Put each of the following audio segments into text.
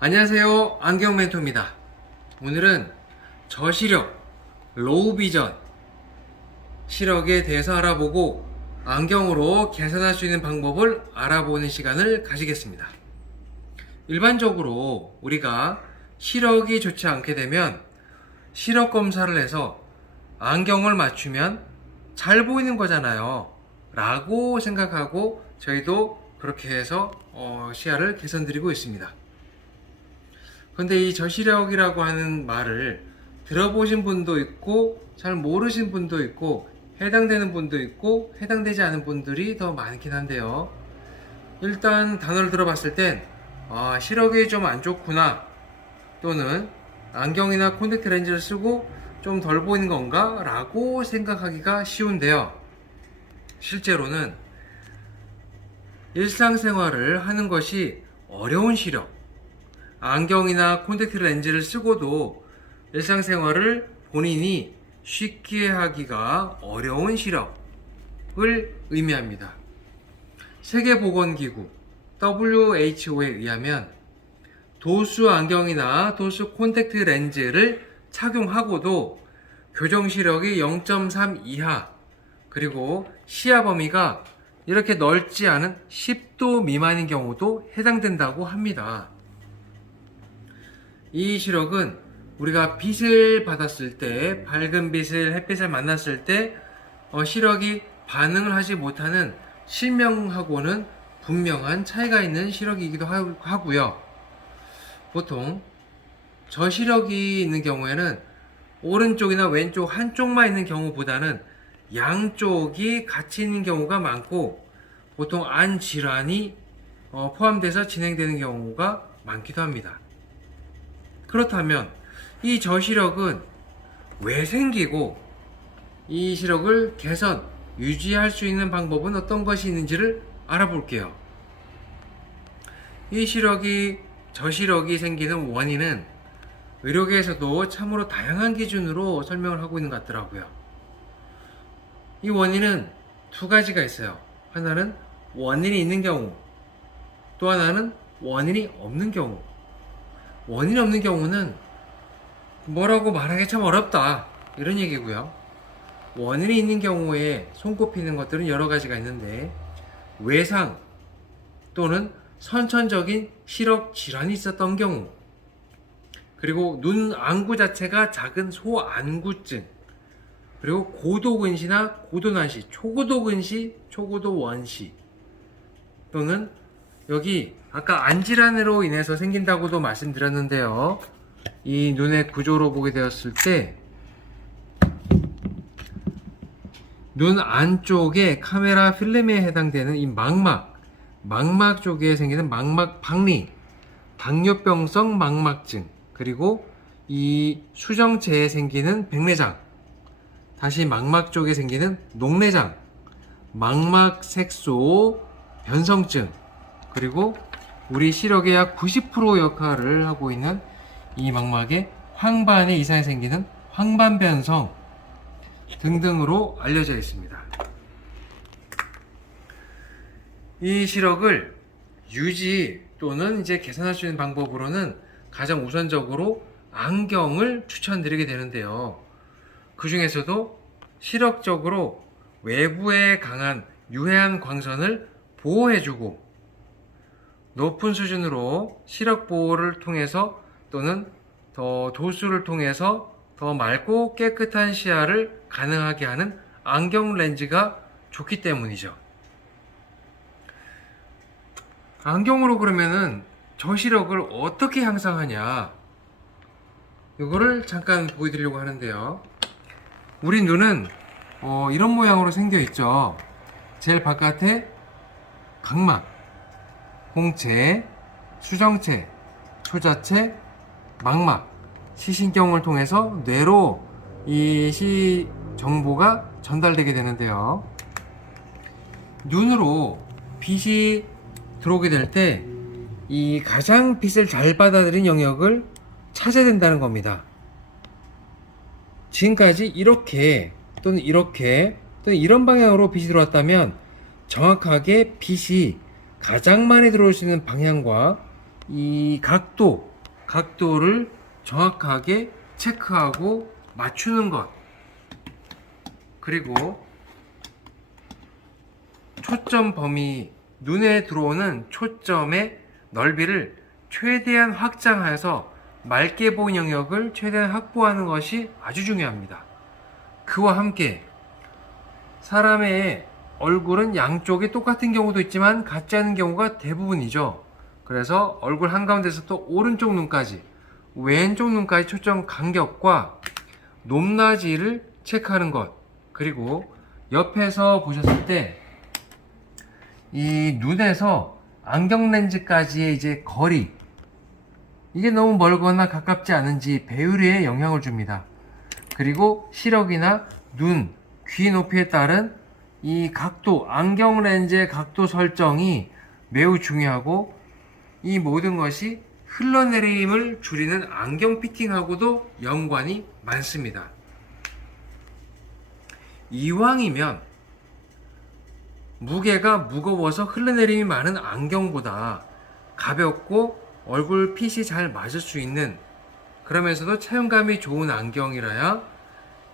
안녕하세요, 안경 멘토입니다. 오늘은 저시력, 로우 비전 시력에 대해서 알아보고 안경으로 개선할 수 있는 방법을 알아보는 시간을 가지겠습니다. 일반적으로 우리가 시력이 좋지 않게 되면 시력 검사를 해서 안경을 맞추면 잘 보이는 거잖아요 라고 생각하고 저희도 그렇게 해서 시야를 개선드리고 있습니다. 근데 이 저시력이라고 하는 말을 들어보신 분도 있고 잘 모르신 분도 있고 해당되는 분도 있고 해당되지 않은 분들이 더 많긴 한데요. 일단 단어를 들어봤을 땐 시력이 좀 안 좋구나, 또는 안경이나 콘택트 렌즈를 쓰고 좀 덜 보이는 건가 라고 생각하기가 쉬운데요. 실제로는 일상생활을 하는 것이 어려운 시력, 안경이나 콘택트 렌즈를 쓰고도 일상생활을 본인이 쉽게 하기가 어려운 시력을 의미합니다. 세계보건기구 WHO에 의하면 도수 안경이나 도수 콘택트 렌즈를 착용하고도 교정시력이 0.3 이하, 그리고 시야 범위가 이렇게 넓지 않은 10도 미만인 경우도 해당된다고 합니다. 이 시력은 우리가 빛을 받았을 때, 밝은 빛을, 햇빛을 만났을 때 시력이 반응을 하지 못하는 실명하고는 분명한 차이가 있는 시력이기도 하고요. 보통 저시력이 있는 경우에는 오른쪽이나 왼쪽 한쪽만 있는 경우보다는 양쪽이 같이 있는 경우가 많고, 보통 안 질환이 포함돼서 진행되는 경우가 많기도 합니다. 그렇다면 이 저시력은 왜 생기고 이 시력을 개선, 유지할 수 있는 방법은 어떤 것이 있는지를 알아볼게요. 이 저시력이 생기는 원인은 의료계에서도 참으로 다양한 기준으로 설명을 하고 있는 것 같더라고요. 이 원인은 두 가지가 있어요. 하나는 원인이 있는 경우, 또 하나는 원인이 없는 경우. 원인이 없는 경우는 뭐라고 말하기 참 어렵다, 이런 얘기고요. 원인이 있는 경우에 손꼽히는 것들은 여러 가지가 있는데, 외상 또는 선천적인 시력 질환이 있었던 경우, 그리고 눈 안구 자체가 작은 소안구증, 그리고 고도근시나 고도난시, 초고도근시, 초고도원시, 또는 여기 아까 안질환으로 인해서 생긴다고도 말씀드렸는데요. 이 눈의 구조로 보게 되었을 때 눈 안쪽에 카메라 필름에 해당되는 이 망막 쪽에 생기는 망막 박리, 당뇨병성 망막증, 그리고 이 수정체에 생기는 백내장, 다시 망막 쪽에 생기는 녹내장, 망막 색소 변성증, 그리고 우리 시력의 약 90% 역할을 하고 있는 이 망막에 황반에 이상이 생기는 황반변성 등등으로 알려져 있습니다. 이 시력을 유지 또는 이제 개선할 수 있는 방법으로는 가장 우선적으로 안경을 추천드리게 되는데요. 그 중에서도 시력적으로 외부에 강한 유해한 광선을 보호해주고, 높은 수준으로 시력 보호를 통해서 또는 더 도수를 통해서 더 맑고 깨끗한 시야를 가능하게 하는 안경 렌즈가 좋기 때문이죠. 안경으로 그러면은 저시력을 어떻게 향상하냐, 이거를 잠깐 보여드리려고 하는데요. 우리 눈은 이런 모양으로 생겨 있죠. 제일 바깥에 각막, 홍채, 수정체, 초자체, 망막, 시신경을 통해서 뇌로 이 시 정보가 전달되게 되는데요. 눈으로 빛이 들어오게 될 때 이 가장 빛을 잘 받아들인 영역을 찾아야 된다는 겁니다. 지금까지 이렇게 또는 이렇게 또는 이런 방향으로 빛이 들어왔다면 정확하게 빛이 가장 많이 들어올 수 있는 방향과 이 각도, 각도를 정확하게 체크하고 맞추는 것, 그리고 초점 범위, 눈에 들어오는 초점의 넓이를 최대한 확장해서 맑게 보이는 영역을 최대한 확보하는 것이 아주 중요합니다. 그와 함께 사람의 얼굴은 양쪽에 똑같은 경우도 있지만 같지 않은 경우가 대부분이죠. 그래서 얼굴 한가운데서 또 오른쪽 눈까지, 왼쪽 눈까지 초점 간격과 높낮이를 체크하는 것, 그리고 옆에서 보셨을 때 이 눈에서 안경 렌즈까지의 이제 거리, 이게 너무 멀거나 가깝지 않은지 배율에 영향을 줍니다. 그리고 시력이나 눈, 귀 높이에 따른 이 각도, 안경 렌즈의 각도 설정이 매우 중요하고, 이 모든 것이 흘러내림을 줄이는 안경 피팅하고도 연관이 많습니다. 이왕이면 무게가 무거워서 흘러내림이 많은 안경보다 가볍고 얼굴 핏이 잘 맞을 수 있는, 그러면서도 착용감이 좋은 안경이라야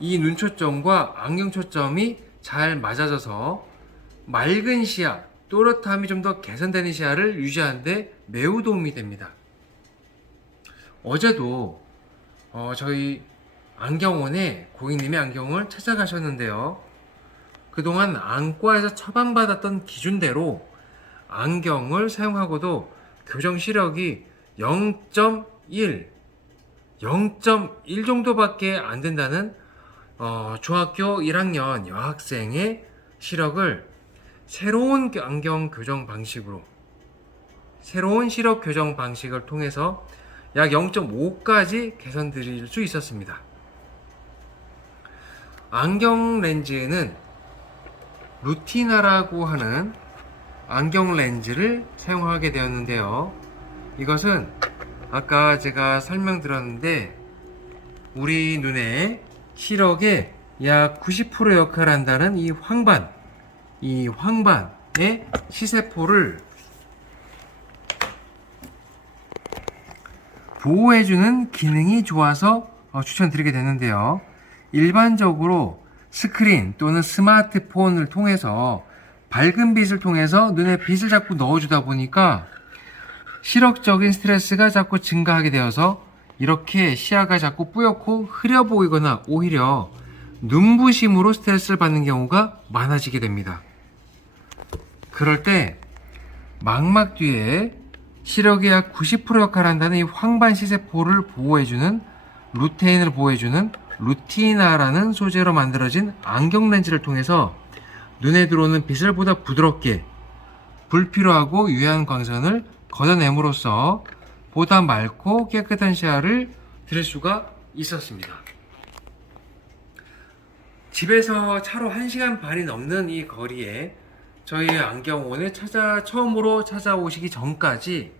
이 눈 초점과 안경 초점이 잘 맞아져서 맑은 시야, 또렷함이 좀 더 개선되는 시야를 유지하는 데 매우 도움이 됩니다. 어제도 저희 안경원에 고객님이 안경을 찾아가셨는데요. 그동안 안과에서 처방받았던 기준대로 안경을 사용하고도 교정 시력이 0.1 정도밖에 안 된다는 중학교 1학년 여학생의 시력을 새로운 안경 교정 방식으로, 새로운 시력 교정 방식을 통해서 약 0.5까지 개선드릴 수 있었습니다. 안경 렌즈는 루티나라고 하는 안경 렌즈를 사용하게 되었는데요. 이것은 아까 제가 설명드렸는데 우리 눈의 시력의 약 90% 역할을 한다는 이 황반의 시세포를 보호해주는 기능이 좋아서 추천드리게 되는데요. 일반적으로 스크린 또는 스마트폰을 통해서 밝은 빛을 통해서 눈에 빛을 자꾸 넣어주다 보니까 시력적인 스트레스가 자꾸 증가하게 되어서 이렇게 시야가 자꾸 뿌옇고 흐려 보이거나 오히려 눈부심으로 스트레스를 받는 경우가 많아지게 됩니다. 그럴 때 망막 뒤에 시력의 약 90% 역할을 한다는 이 황반 시세포를 보호해주는, 루테인을 보호해주는 루티나라는 소재로 만들어진 안경 렌즈를 통해서 눈에 들어오는 빛을 보다 부드럽게 불필요하고 유해한 광선을 걷어냄으로써 보다 맑고 깨끗한 시야를 들을 수가 있었습니다. 집에서 차로 1시간 반이 넘는 이 거리에 저희 안경원에 처음으로 찾아오시기 전까지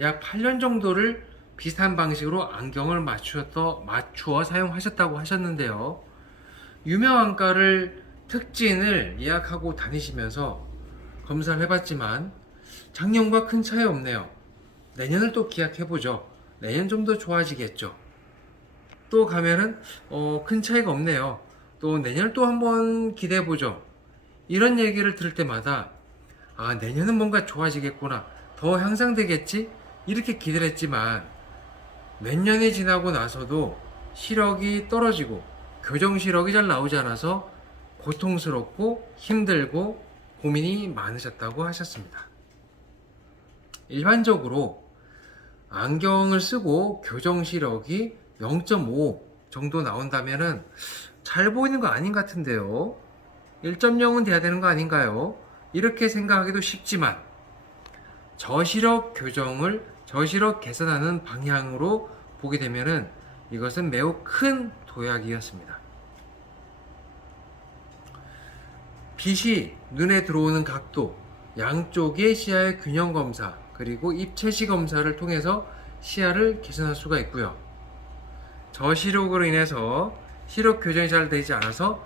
약 8년 정도를 비슷한 방식으로 안경을 맞추어 사용하셨다고 하셨는데요. 유명 안과를 특진을 예약하고 다니시면서 검사를 해봤지만 작년과 큰 차이 없네요. 내년을 또 기약해보죠. 내년 좀 더 좋아지겠죠. 또 가면은 큰 차이가 없네요. 또 내년을 또 한번 기대해보죠. 이런 얘기를 들을 때마다 내년은 뭔가 좋아지겠구나, 더 향상되겠지, 이렇게 기대를 했지만 몇 년이 지나고 나서도 시력이 떨어지고 교정 시력이 잘 나오지 않아서 고통스럽고 힘들고 고민이 많으셨다고 하셨습니다. 일반적으로 안경을 쓰고 교정 시력이 0.5 정도 나온다면은 잘 보이는 거 아닌 것 같은데요. 1.0은 돼야 되는 거 아닌가요? 이렇게 생각하기도 쉽지만 저시력 개선하는 방향으로 보게 되면은 이것은 매우 큰 도약이었습니다. 빛이 눈에 들어오는 각도, 양쪽의 시야의 균형 검사, 그리고 입체시 검사를 통해서 시야를 개선할 수가 있고요. 저시력으로 인해서 시력 교정이 잘 되지 않아서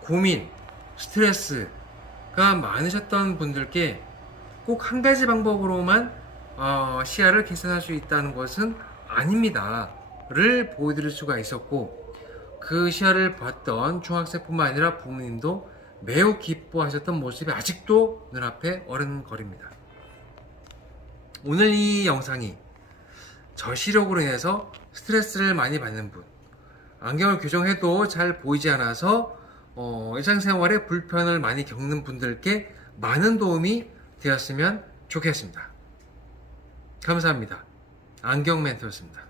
고민, 스트레스가 많으셨던 분들께 꼭 한 가지 방법으로만 시야를 개선할 수 있다는 것은 아닙니다를 보여드릴 수가 있었고, 그 시야를 봤던 중학생뿐만 아니라 부모님도 매우 기뻐하셨던 모습이 아직도 눈앞에 어른거립니다. 오늘 이 영상이 저시력으로 인해서 스트레스를 많이 받는 분, 안경을 교정해도 잘 보이지 않아서 일상생활에 불편을 많이 겪는 분들께 많은 도움이 되었으면 좋겠습니다. 감사합니다. 안경 멘토였습니다.